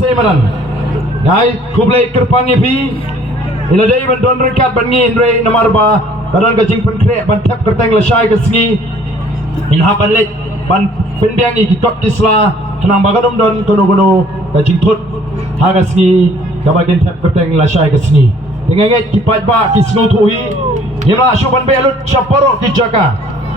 semanan ngai kublai kerpangi pi ila dei ban don rekat ban ngi indre namar ba kadan ka jing pen kre ban tap kerteng la shai ka sngi in ha ban lek ban pendiang i ki kot tisla tenang bagadom don kono ka jing thut ha ka sngi ka bagen tap kerteng la shai ka sngi tengenget ki patba ki snow thui yema shuban belut chaporo ki jaka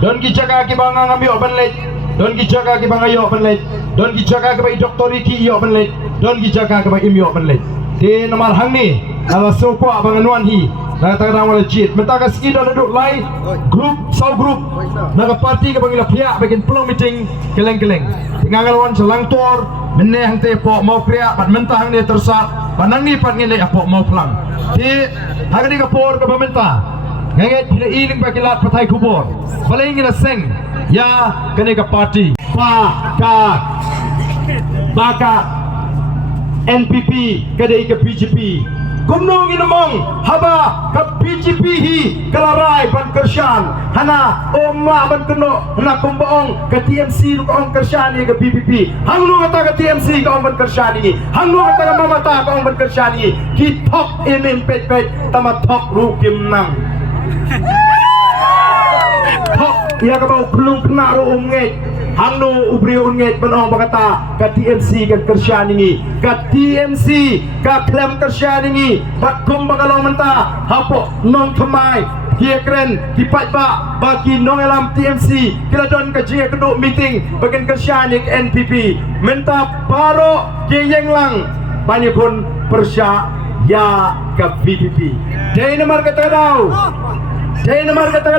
don ki jaka ki banga ngami ban lek don ki jaka ki banga yo ban lek don ki jaka ki bai doktori ki yo ban lek don ki jaka ki bai im yo ban lek de namar hang ni ala so ko abang anuan hi na ta na wala jit menta ka ski don duk lai group sau group na ka party ka bangila pia bagen pelong meeting keleng ngangalwan selang tor menne hang te po mau kria pat menta hang ni tersat panang ni pat ngile apo mau pulang di hari ka por ka bamenta nganget bila iling bagilat patai kubur paling ina seng ya kene ka party pa ka baka NPP kadai ke BJP kumno nginamong haba ke BJP hi kalarai ban kershan hana oma ban keno hana kumbaong ke TMC ko ong kershan ni ke BPP hangno kata ke TMC ko ong ban kershan ni hangno kata ke mamata ko ong ban kershan ni ki thok emin pet tama thok ru kim nang thok ya ka bau plung kena ru nget hangno ubri unget banong bakata ka TMC ka kershan ni ka TMC ka klem kershan ni bat kum bagalong menta hapo nong thamai hiekren kipat ba bagi nong alam TMC kila don ka jia keduk meeting bagian kershan ni NPP menta paro kiyeng lang banyak pun persya ya ka BPP dai namar kata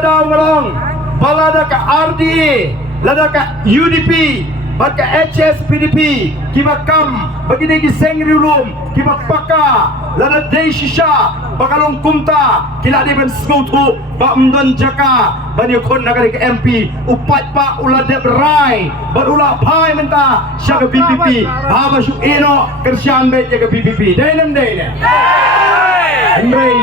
daw ngalong balada ka RDA lada ka UDP bat ka HSPDP kimakam begini ki sengriulum kimapaka lada dei shisha bakalong kumta kila di ben smotu ba mdan jaka bani kon nagari ka MP upat pa ulade rai bat ula phai menta syaga BPP baba shu eno kershan be jaga BPP dainam daina Andrei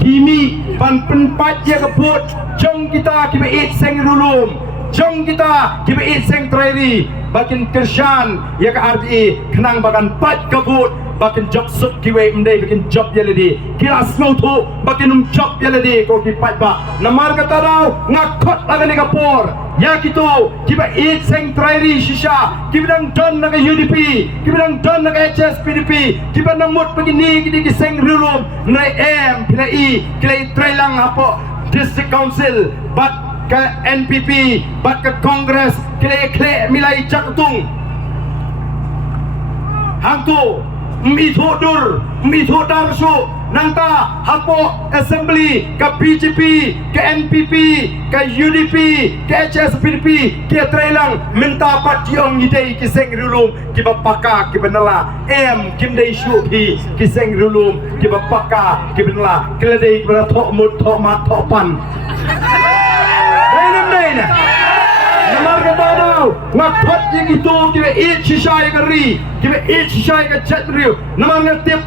kimi pan penpat ya keput jong kita kiba it sengriulum jong kita kiba seng trairi bakin kershan ya ka RDA kenang bakan pat kabut bakin job sup kiwe mdai bakin job ya ledi kira snow tu bakin job ya ledi ko ki pat ba namar kata daw ngakot laga ni kapor ya kitu kiba seng trairi shisha kibidang don naga UDP kibidang don naga HSPDP kiba namut begini kidi ki seng rilum nai M pila I kila I trailang apo district council bat ke NPP bat ke Kongres kle milai jaktung hangtu mitho darsu nanta hapo assembly ke BJP ke NPP ke UDP ke HSPDP ke trailang minta pat diong ngidei ki seng rilum ki bapaka ki benala M kim dei shu ki seng rilum ki bapaka ki benala kledei ki thok mut thok mat thok pan na namar kata daw ngakot yang itu kibe it shishay kari kibe it shishay ka chatriu namar ngatip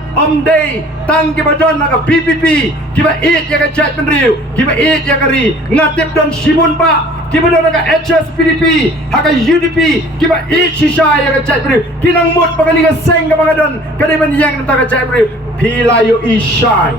day tang kibe don na ka BPP kibe it ya ka chatriu kibe it ya kari ngatip don simun pa kibe don na ka HSPDP haka UDP kibe it shishay ya ka chatriu kinang mut pagani ka seng ka mga don kaniban yang ta ka chatriu pila yo ishay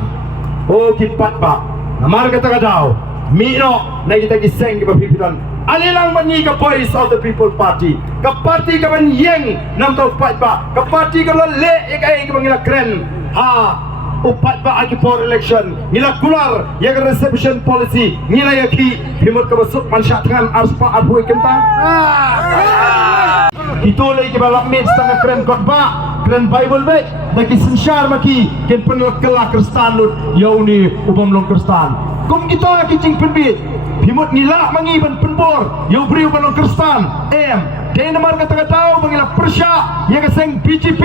o kipat ba namar kata daw mino na kita giseng ke pipitan alilang mani ka voice of the people party ka party ka ban yeng nam tau pat ba ka party ka le ekai ka bangila kren ha upat ba aki for election nila kular ya ka reception policy nila yaki pimut ka basuk mansya tangan arspa arbu kenta itulay ki balak mit tanga kren kot ba kren bible be daki sinsyar maki ken penlak kelak kristan lut yauni upam long kristan kum kita kicing penbit pimut nila mangiban penbor yau beriu balong kristan kaya namar kata tau bangila persya ya ka seng BJP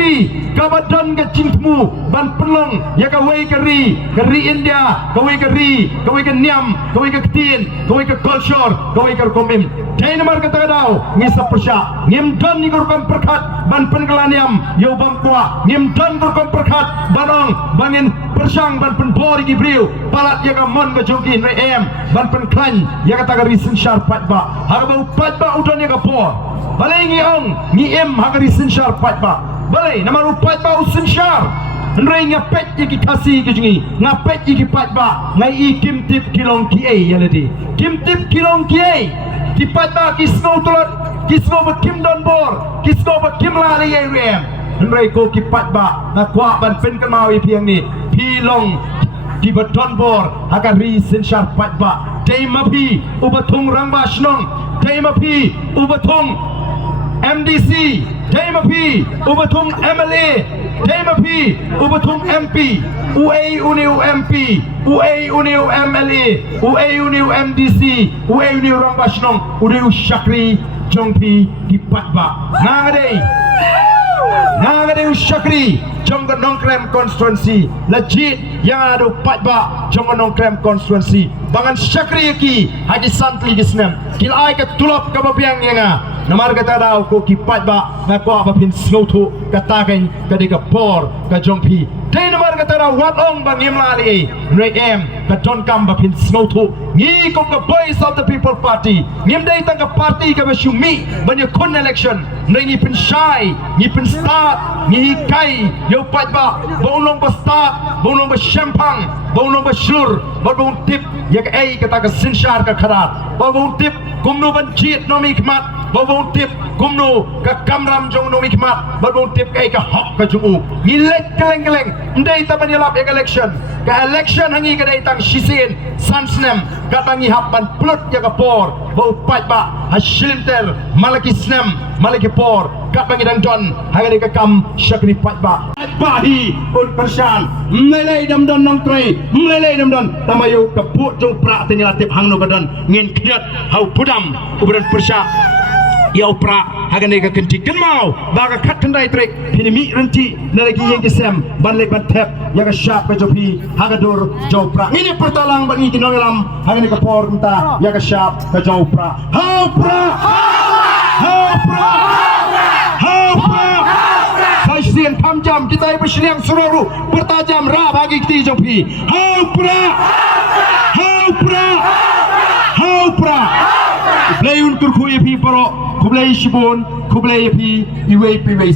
kabadan ka cingtmu ban penlong ya ka wei kari India ka wei ka niam ka wei ka ketin ka wei ka culture ka wei ka komim kaya namar kata tau ngisa persya ngim dan ni kurkam perkat ban pengelaniam yau bangkwa ngim dan kurkam perkat banong bangin persang ban penbori ki beriu palat ya ka mon ka jogi na ban penklan ya ka tagari sinsyar patba harba patba udan ya ka por balingi ong ni hagari sinsyar patba Boleh nama rupat ba usun syar. Nrai ngapet iki kasi ke jingi. Ngapet iki pat ba ngai i kim tip kilong ki ai ya ledi. Kim tip kilong ki ai. Ki pat ba ki snow tulot. Ki snow ba kim don bor. Ki snow ba kim la le ai rem. Nrai ko ki pat ba na kwa ban pen kan mau i piang ni. Pi long ki ba don bor akan ri sin syar pat ba. Dei ma pi ubatung rang ba shnong. Dei ma pi ubatung MDC, Demapi, Ubatung MLA, Demapi, Ubatung MP, UA Uniu MP, UA Uniu MLA, UA Uniu MDC, UA Uniu Rambashnong, Uniu Shakri, Jongpi, Dipatba. Ngadeu Shakri, Jongga Nongkrem constituency, legit yang ada Patba, Jongga Nongkrem constituency. Bangan Shakri ki, Haji Santli Gisnem, kilai ke tulap ke babiang yang namar kata dah ko ki Patba, ngako apa pin slotu katakan ketika por ke Jongpi. Dai namar kata dah watong bang imlali, nrem ke Jonkam bapin slotu. Ni ko ke Voice of the People Party, ngim dai tang ke party ke Bashumi, banyak kun election, ni pin shy, ni pin start, ni kai, yo Patba, bolong ba start, bolong ba champang, bolong ba shur, bolong tip, ya ke ai kata ke sinshar ke kharat, bolong tip, kumno ban cheat no mikmat. Babong tip kumno ka kamram jong no mikmat babong tip kay ka hok ka jungu ngilet keleng-keleng ndai ta banilap ek election ka election hangi ka dai tang shisin sansnem ka tangi hapan plot ya ka por bau Patba hashilinter malaki snem malaki por ka tangi dan don hangi ka kam Shakri Patba bahi un persyan melei dam don nong trei melei dam don tamayu ka pu jong pra tenila tip hang no ka don ngin khiat hau pudam ubran persya Yau pra hagan ega kenti kenmau baga kat kendai trek pinimi renti nalagi yang kisem banlek bantep yaga syap ke jopi hagadur jau pra ini pertalang bagi kinongelam hagan ega por entah yaga syap ke jau pra hau pra hau pra hau pra Saisian pamjam kita bersiang seluruh bertajam ra bagi kita jopi hau pra hau pra hau pra Playun kurkuye pi paro kublai shibon kublai pi iwe pi wei